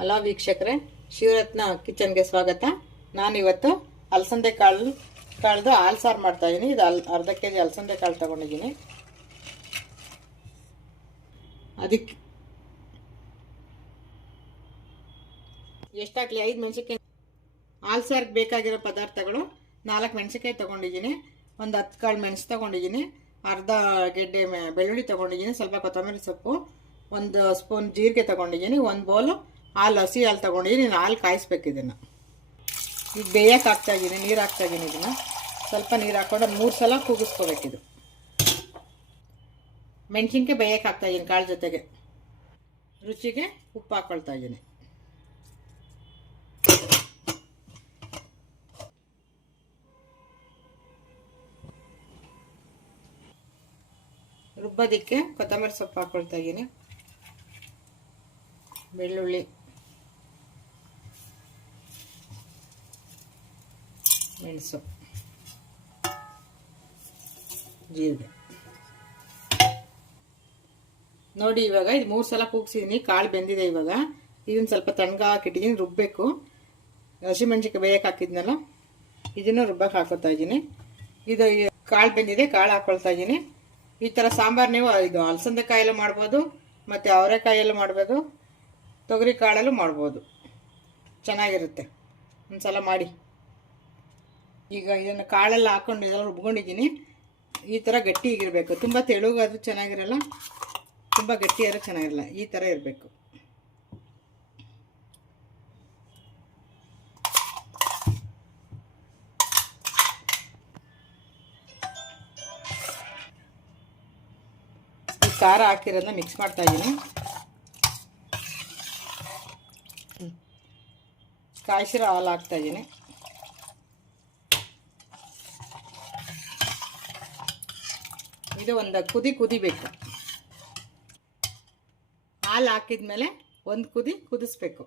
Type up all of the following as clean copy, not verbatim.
Hello ವೀಕ್ಷಕರೇ, ಶಿವರತ್ನ ಕಿಚನ್ಗೆ ಸ್ವಾಗತ. ನಾನಿವತ್ತು ಅಲಸಂದೆ ಕಾಳ್ದು ಹಾಲು ಸಾರು ಮಾಡ್ತಾ ಇದ್ದೀನಿ. ಇದು ಅರ್ಧ ಕೆಜಿ ಅಲಸಂದೆ ಕಾಳು ತಗೊಂಡಿದ್ದೀನಿ. ಅದಕ್ಕೆ ಎಷ್ಟಾಗಲಿ 5 ಮೆಣಸಿನ್ಕಾಯಿ. ಹಾಲು ಸಾರಿಗೆ ಬೇಕಾಗಿರೋ ಪದಾರ್ಥಗಳು: 4 ಮೆಣಸಿನ್ಕಾಯಿ ತಗೊಂಡಿದ್ದೀನಿ, ಒಂದು 10 ಕಾಳು ಮೆಣಸು ತಗೊಂಡಿದ್ದೀನಿ, ಅರ್ಧ ಗೆಡ್ಡೆ ಬೆಳ್ಳುಳ್ಳಿ ತಗೊಂಡಿದ್ದೀನಿ, ಸ್ವಲ್ಪ ಕೊತ್ತಂಬರಿ ಸೊಪ್ಪು, 1 ಸ್ಪೂನ್ ಜೀರಿಗೆ ತಗೊಂಡಿದ್ದೀನಿ, 1 ಬೌಲು ಹಾಲು, ಹಸಿ ಹಾಲು ತಗೊಂಡಿದ್ದೀನಿ. ಹಾಲು ಕಾಯಿಸ್ಬೇಕು. ಇದನ್ನು ಈಗ ಬೇಯಕ್ಕೆ ಹಾಕ್ತಾಯಿದ್ದೀನಿ, ನೀರು ಹಾಕ್ತಾಯಿದ್ದೀನಿ. ಇದನ್ನು ಸ್ವಲ್ಪ ನೀರು ಹಾಕ್ಕೊಂಡು 3 ಸಲ ಕೂಗಿಸ್ಕೋಬೇಕಿದು. ಮೆಣಸಿನ್ಕಾಯಿ ಬೇಯಕ್ಕೆ ಹಾಕ್ತಾಯಿದ್ದೀನಿ ಕಾಳು ಜೊತೆಗೆ. ರುಚಿಗೆ ಉಪ್ಪು ಹಾಕ್ಕೊಳ್ತಾ ಇದ್ದೀನಿ. ರುಬ್ಬೋದಕ್ಕೆ ಕೊತ್ತಂಬರಿ ಸೊಪ್ಪು ಹಾಕ್ಕೊಳ್ತಾ ಇದ್ದೀನಿ, ಬೆಳ್ಳುಳ್ಳಿ, ಮೆಣಸು, ಜೀರಿಗೆ. ನೋಡಿ, ಇವಾಗ ಇದು 3 ಸಲ ಕೂಗಿಸಿದ್ದೀನಿ. ಕಾಳು ಬೆಂದಿದೆ. ಇವಾಗ ಇದನ್ನು ಸ್ವಲ್ಪ ತಣ್ಣಗಾಕಿಟ್ಟಿದ್ದೀನಿ, ರುಬ್ಬಬೇಕು. ಹಸಿಮೆಣ್ಸಿನ್ಕಾಯಿ ಬೇಯಕ್ಕೆ ಹಾಕಿದ್ನಲ್ಲ, ಇದನ್ನು ರುಬ್ಬಕ್ಕೆ ಹಾಕೋತಾ ಇದ್ದೀನಿ. ಇದು ಕಾಳು ಬೆಂದಿದೆ, ಕಾಳು ಹಾಕ್ಕೊಳ್ತಾ ಇದ್ದೀನಿ. ಈ ಥರ ಸಾಂಬಾರು ನೀವು ಇದು ಅಲಸಂದೆ ಕಾಯಲ್ಲೂ ಮಾಡ್ಬೋದು, ಮತ್ತು ಅವರೆಕಾಯಲ್ಲೂ ಮಾಡ್ಬೋದು, ತೊಗರಿ ಕಾಳಲ್ಲೂ ಮಾಡ್ಬೋದು. ಚೆನ್ನಾಗಿರುತ್ತೆ. ಒಂದು ಸಲ ಮಾಡಿ. ಈಗ ಇದನ್ನು ಕಾಳೆಲ್ಲ ಹಾಕ್ಕೊಂಡು ಇದೆಲ್ಲ ರುಬ್ಕೊಂಡಿದ್ದೀನಿ. ಈ ಥರ ಗಟ್ಟಿಗಿರಬೇಕು. ತುಂಬ ತೆಳುಗಾದ್ರೂ ಚೆನ್ನಾಗಿರಲ್ಲ, ತುಂಬ ಗಟ್ಟಿಯಾದ್ರೂ ಚೆನ್ನಾಗಿರಲ್ಲ. ಈ ಥರ ಇರಬೇಕು. ಈ ಖಾರ ಹಾಕಿರೋದನ್ನ ಮಿಕ್ಸ್ ಮಾಡ್ತಾ ಇದ್ದೀನಿ. ಕಾಯಿಸಿರೋ ಹಾಲು ಹಾಕ್ತಾ ಇದ್ದೀನಿ. ಇದು ಒಂದು ಕುದಿಬೇಕು. ಹಾಲು ಹಾಕಿದ್ಮೇಲೆ ಒಂದು ಕುದಿಸ್ಬೇಕು.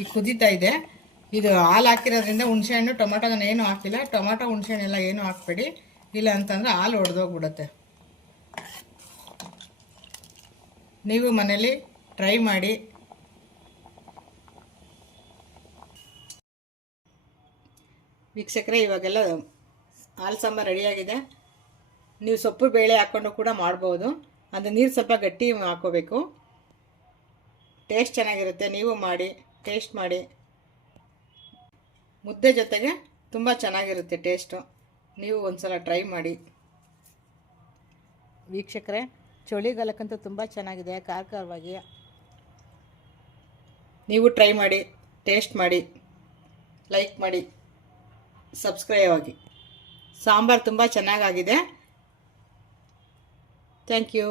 ಈಗ ಕುದೀತಾ ಇದೆ. ಇದು ಹಾಲು ಹಾಕಿರೋದ್ರಿಂದ ಹುಣಸೆಹಣ್ಣು, ಟೊಮೆಟೊ ನಾನು ಏನೂ ಹಾಕಿಲ್ಲ. ಟೊಮೆಟೊ, ಹುಣಸೆಹಣ್ಣೆಲ್ಲ ಏನೂ ಹಾಕ್ಬೇಡಿ, ಇಲ್ಲ ಅಂತಂದರೆ ಹಾಲು ಒಡೆದೋಗ್ಬಿಡುತ್ತೆ. ನೀವು ಮನೇಲಿ ಟ್ರೈ ಮಾಡಿ. ವೀಕ್ಷಕರೇ, ಇವಾಗೆಲ್ಲ ಹಾಲು ಸಾಂಬಾರು ರೆಡಿಯಾಗಿದೆ. ನೀವು ಸೊಪ್ಪು ಬೇಳೆ ಹಾಕ್ಕೊಂಡು ಕೂಡ ಮಾಡ್ಬೋದು. ಅದು ನೀರು ಸ್ವಲ್ಪ ಗಟ್ಟಿ ಹಾಕ್ಕೋಬೇಕು. ಟೇಸ್ಟ್ ಚೆನ್ನಾಗಿರುತ್ತೆ. ನೀವು ಮಾಡಿ, ಟೇಸ್ಟ್ ಮಾಡಿ. ಮುದ್ದೆ ಜೊತೆಗೆ ತುಂಬ ಚೆನ್ನಾಗಿರುತ್ತೆ ಟೇಸ್ಟು. ನೀವು ಒಂದು ಸಲ ಟ್ರೈ ಮಾಡಿ. ವೀಕ್ಷಕರೇ, ಚಳಿಗಾಲಕ್ಕಂತೂ ತುಂಬ ಚೆನ್ನಾಗಿದೆ, ಖಾರವಾಗಿ. ನೀವು ಟ್ರೈ ಮಾಡಿ, ಟೇಸ್ಟ್ ಮಾಡಿ, ಲೈಕ್ ಮಾಡಿ, ಸಬ್ಸ್ಕ್ರೈಬ್ ಆಗಿ. ಸಾಂಬಾರು ತುಂಬ ಚೆನ್ನಾಗಾಗಿದೆ. Thank you.